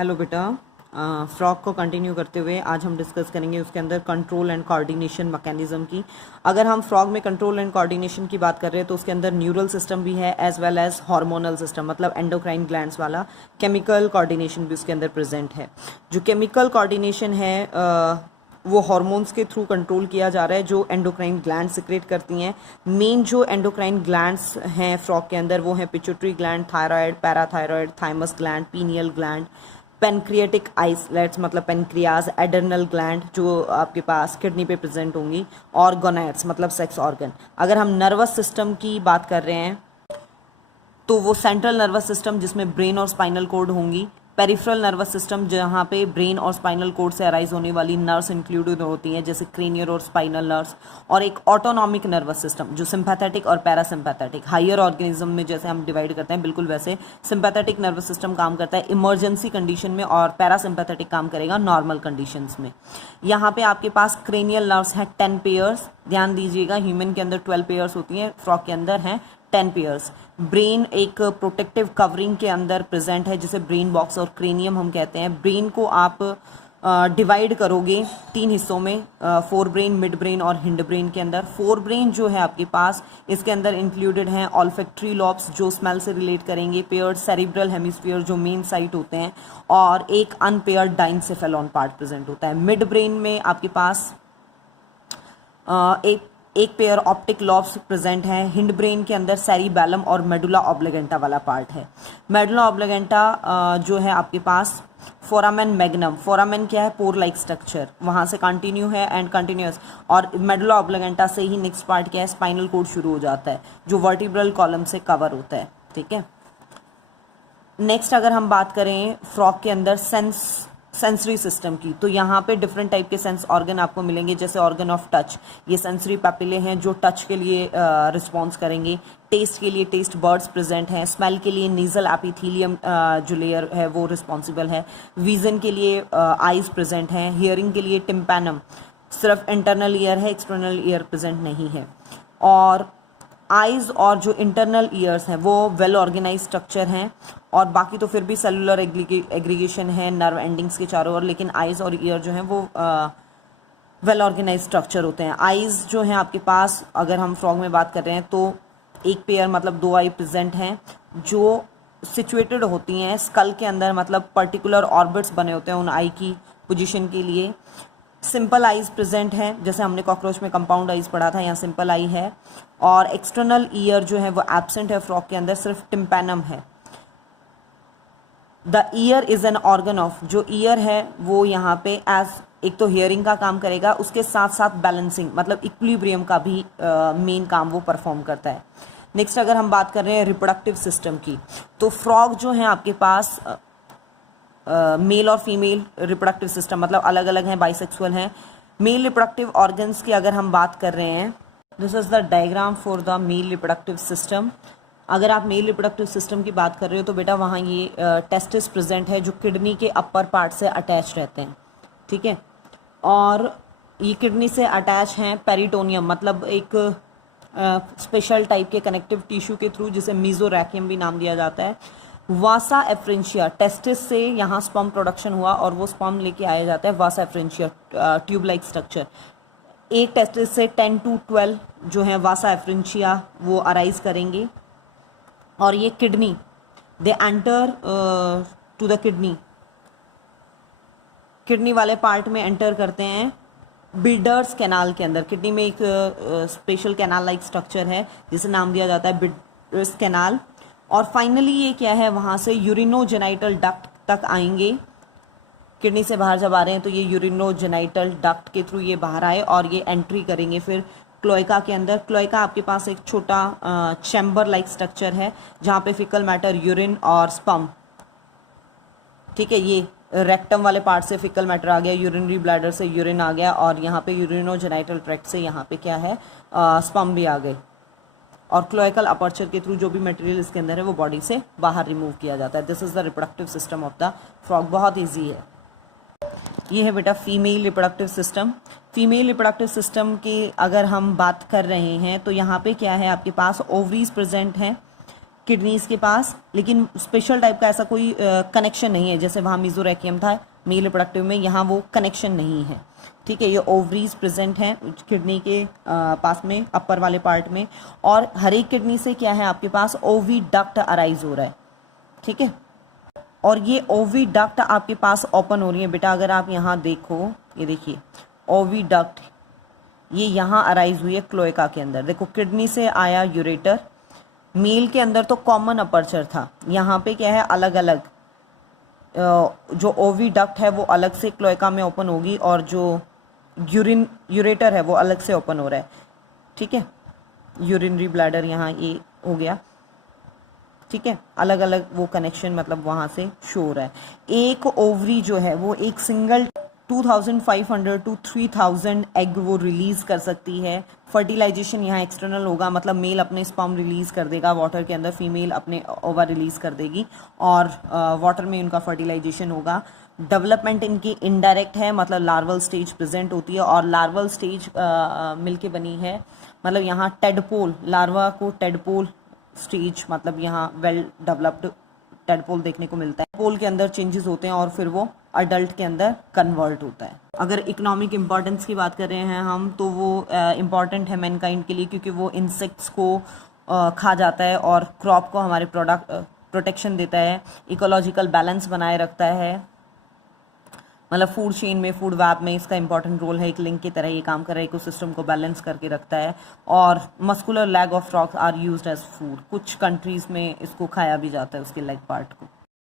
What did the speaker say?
Hello बेटा। Frog को continue करते हुए आज हम डिस्कस करेंगे उसके अंदर कंट्रोल एंड कोऑर्डिनेशन मैकेनिज्म की। अगर हम फ्रॉग में कंट्रोल एंड कोऑर्डिनेशन की बात कर रहे हैं तो उसके अंदर न्यूरल सिस्टम भी है as well as hormonal system, मतलब एंडोक्राइन ग्लैंड्स वाला केमिकल कोऑर्डिनेशन भी उसके अंदर प्रेजेंट है। जो केमिकल कोऑर्डिनेशन है वो हार्मोन्स के थ्रू कंट्रोल किया जा रहा है जो एंडोक्राइन ग्लैंड सिक्रेट करती हैं। मेन जो एंडोक्राइन ग्लैंड्स हैं फ्रॉग के अंदर वो हैं pituitary gland, thyroid, parathyroid, thymus gland, pineal gland, pancreatic islets मतलब पेनक्रियाज, एडर्नल ग्लैंड जो आपके पास किडनी पे प्रेजेंट होंगी, और गोनैड्स मतलब सेक्स ऑर्गन। अगर हम नर्वस सिस्टम की बात कर रहे हैं तो वो सेंट्रल नर्वस सिस्टम जिसमें ब्रेन और स्पाइनल कोड होंगी, पेरिफेरल नर्वस सिस्टम जहाँ पे ब्रेन और स्पाइनल कोड से अराइज होने वाली नर्व्स इंक्लूडेड होती हैं जैसे क्रेनियल और स्पाइनल नर्व्स, और एक ऑटोनॉमिक नर्वस सिस्टम जो सिंपैथेटिक और पैरासिम्पैथेटिक हायर ऑर्गेनिज्म में जैसे हम डिवाइड करते हैं बिल्कुल वैसे सिंपैथेटिक नर्वस सिस्टम काम करता है इमरजेंसी कंडीशन में और पैरासिम्पैथेटिक काम करेगा नॉर्मल कंडीशंस में। यहाँ पे आपके पास क्रेनियल नर्व्स हैं 10 पेयर्स, ध्यान दीजिएगा। ह्यूमन के अंदर 12 पेयर्स होती हैं, फ्रॉग के अंदर हैं 10 पेयर्स। ब्रेन एक प्रोटेक्टिव कवरिंग के अंदर प्रेजेंट है जिसे ब्रेन बॉक्स और क्रेनियम हम कहते हैं। ब्रेन को आप डिवाइड करोगे 3 हिस्सों में, फोर ब्रेन, मिड ब्रेन और हिंड ब्रेन के अंदर। फोर ब्रेन जो है आपके पास इसके अंदर इंक्लूडेड हैं ऑल्फैक्टरी लॉब्स जो स्मेल से रिलेट करेंगे, पेयर्ड सेरिब्रल हेमिस्फीयर जो मेन साइट होते हैं, और एक अनपेयर्ड डाइनसेफेलॉन पार्ट प्रेजेंट होता है। मिड ब्रेन में आपके पास एक पेयर ऑप्टिक लॉब्स प्रेजेंट हैं। हिंड ब्रेन के अंदर सेरिबैलम और मेडुला ऑब्लिगेंटा वाला पार्ट है। मेडुला ऑब्लिगेंटा जो है आपके पास फोरामेन मैग्नम, फोरामेन क्या है, पोर लाइक स्ट्रक्चर, वहाँ से कंटिन्यू है एंड कंटिन्यूअस, और मेडुला ऑब्लिगेंटा से ही नेक्स्ट पार्ट क्या है, स्पाइनल कोड शुरू हो जाता है जो वर्टिब्रल कॉलम से कवर होता है। ठीक है, नेक्स्ट अगर हम बात करें फ्रॉग के अंदर सेंसरी सिस्टम की, तो यहाँ पे डिफरेंट टाइप के सेंस ऑर्गन आपको मिलेंगे जैसे ऑर्गन ऑफ टच, ये सेंसरी पैपिले हैं जो टच के लिए रिस्पॉन्स करेंगे। टेस्ट के लिए टेस्ट बर्ड्स प्रेजेंट हैं। स्मेल के लिए नीजल एपिथेलियम जो लेयर है वो रिस्पॉन्सिबल है। विजन के लिए आईज प्रेजेंट हैं। हियरिंग के लिए टिम्पैनम, सिर्फ इंटरनल ईयर है, एक्सटर्नल ईयर प्रेजेंट नहीं है। और आइज और जो इंटरनल ईयर्स हैं वो वेल ऑर्गेनाइज स्ट्रक्चर हैं, और बाकी तो फिर भी सेलुलर एग्रीगेशन है नर्व एंडिंग्स के चारों ओर, लेकिन आइज और ईयर जो हैं वो वेल ऑर्गेनाइज स्ट्रक्चर होते हैं। आइज जो हैं आपके पास अगर हम फ्रॉग में बात कर रहे हैं तो एक पेयर मतलब 2 आई प्रेजेंट हैं जो सिचुएटेड होती हैं स्कल के अंदर, मतलब पर्टिकुलर ऑर्बिट्स बने होते हैं उन आई की पोजीशन के लिए। सिंपल आईज प्रेजेंट है, जैसे हमने कॉकरोच में कंपाउंड आईज पढ़ा था, यहाँ सिंपल आई है। और एक्सटर्नल ईयर जो है वो एब्सेंट है फ्रॉग के अंदर, सिर्फ टिम्पैनम है। The year is an organ of, जो ईयर है वो यहाँ पे एज एक तो हियरिंग का काम करेगा, उसके साथ साथ बैलेंसिंग मतलब इक्विलिब्रियम का भी मेन काम वो परफॉर्म करता है। नेक्स्ट अगर हम बात कर रहे हैं रिप्रोडक्टिव सिस्टम की, तो फ्रॉग जो है आपके पास मेल और फीमेल रिप्रोडक्टिव सिस्टम मतलब अलग अलग हैं, बाइसेक्सुअल हैं। मेल रिप्रोडक्टिव ऑर्गन्स की अगर हम बात कर रहे हैं, this is the diagram for the male reproductive system. अगर आप मेल रिप्रोडक्टिव सिस्टम की बात कर रहे हो तो बेटा वहाँ ये टेस्टिस प्रेजेंट है जो किडनी के अपर पार्ट से अटैच रहते हैं। ठीक है, और ये किडनी से अटैच हैं पेरिटोनियम मतलब एक स्पेशल टाइप के कनेक्टिव टिश्यू के थ्रू जिसे मीजोरैकियम भी नाम दिया जाता है। वासा एफ्रेंशिया, टेस्टिस से यहाँ स्पर्म प्रोडक्शन हुआ और वो स्पर्म लेके आया जाता है वासा एफ्रेंशिया ट्यूब लाइक स्ट्रक्चर। एक टेस्टिस से 10 to 12 जो है वासा एफ्रेंशिया वो अराइज करेंगे, और ये kidney they enter to the kidney वाले पार्ट में एंटर करते हैं बिल्डर्स कैनाल के अंदर। किडनी में एक स्पेशल कैनाल लाइक स्ट्रक्चर है जिसे नाम दिया जाता है बिल्डर्स कैनाल, और फाइनली ये क्या है वहाँ से यूरिनोजेनाइटल डक्ट तक आएंगे। किडनी से बाहर जब आ रहे हैं तो ये यूरिनोजेनाइटल डक्ट के थ्रू ये बाहर आए और ये एंट्री करेंगे फिर क्लोएका के अंदर। क्लोएका आपके पास एक छोटा चैम्बर लाइक स्ट्रक्चर है जहाँ पे फिकल मैटर, यूरिन और स्पर्म, ठीक है, ये रेक्टम वाले पार्ट से फिकल मैटर आ गया, यूरिनरी ब्लैडर से यूरिन आ गया, और यहाँ पे यूरिनोजेनाइटल ट्रैक्ट से यहाँ पे क्या है स्पर्म भी आ गए, और क्लोएकल अपर्चर के थ्रू जो भी मटेरियल इसके अंदर है वो बॉडी से बाहर रिमूव किया जाता है। This is the reproductive system of the frog. बहुत ईजी है। ये है बेटा female reproductive system. Female reproductive system की अगर हम बात कर रहे हैं तो यहाँ पे क्या है आपके पास ओवरीज प्रेजेंट हैं किडनीज के पास, लेकिन स्पेशल टाइप का ऐसा कोई कनेक्शन नहीं है, जैसे वहाँ मीजोरेकियम था मेल रिप्रोडक्टिव में, यहाँ वो कनेक्शन नहीं है। ठीक है, ये ओवरीज प्रेजेंट हैं किडनी के पास में, अपर वाले पार्ट में, और हर एक किडनी से क्या है आपके पास ओविडक्ट अराइज हो रहा है। ठीक है, और ये ओविडक्ट आपके पास ओपन हो रही है बेटा। अगर आप यहाँ देखो, ये देखिए ओविडक्ट, ये यहाँ अराइज हुई है क्लोएका के अंदर। देखो किडनी से आया यूरेटर, मेल के अंदर तो कॉमन अपर्चर था, यहाँ पे क्या है अलग अलग, जो ओविडक्ट है वो अलग से क्लोएका में ओपन होगी, और जो यूरेटर है वो अलग से ओपन हो रहा है। ठीक है, यूरिनरी ब्लैडर यहाँ ये हो गया। ठीक है, अलग अलग वो कनेक्शन मतलब वहाँ से शो हो रहा है। एक ओवरी जो है वो एक सिंगल 2500 टू 3000 एग वो रिलीज कर सकती है। फर्टिलाइजेशन यहाँ एक्सटर्नल होगा, मतलब मेल अपने स्पर्म रिलीज कर देगा वाटर के अंदर, फीमेल अपने ओवा रिलीज कर देगी, और वाटर में उनका फर्टिलाइजेशन होगा। डेवलपमेंट इनकी इनडायरेक्ट है, मतलब लार्वल स्टेज प्रेजेंट होती है, और लार्वल स्टेज मिलके बनी है, मतलब यहाँ टेडपोल, लार्वा को टेडपोल स्टेज, मतलब यहाँ वेल डेवलप्ड टेडपोल देखने को मिलता है। पोल के अंदर चेंजेस होते हैं और फिर वो अडल्ट के अंदर कन्वर्ट होता है। अगर इकोनॉमिक इम्पोर्टेंस की बात कर रहे हैं हम, तो वो इम्पॉर्टेंट है मैनकाइंड के लिए, क्योंकि वो इंसेक्ट्स को खा जाता है और क्रॉप को हमारे प्रोटेक्शन देता है, इकोलॉजिकल बैलेंस बनाए रखता है, मतलब फूड चेन में, फूड वेब में इसका इंपॉर्टेंट रोल है, एक लिंक की तरह ये काम कर रहा है, इकोसिस्टम को बैलेंस करके रखता है। और muscular leg of frogs are used as food, कुछ कंट्रीज में इसको खाया भी जाता है, उसके लेग पार्ट को।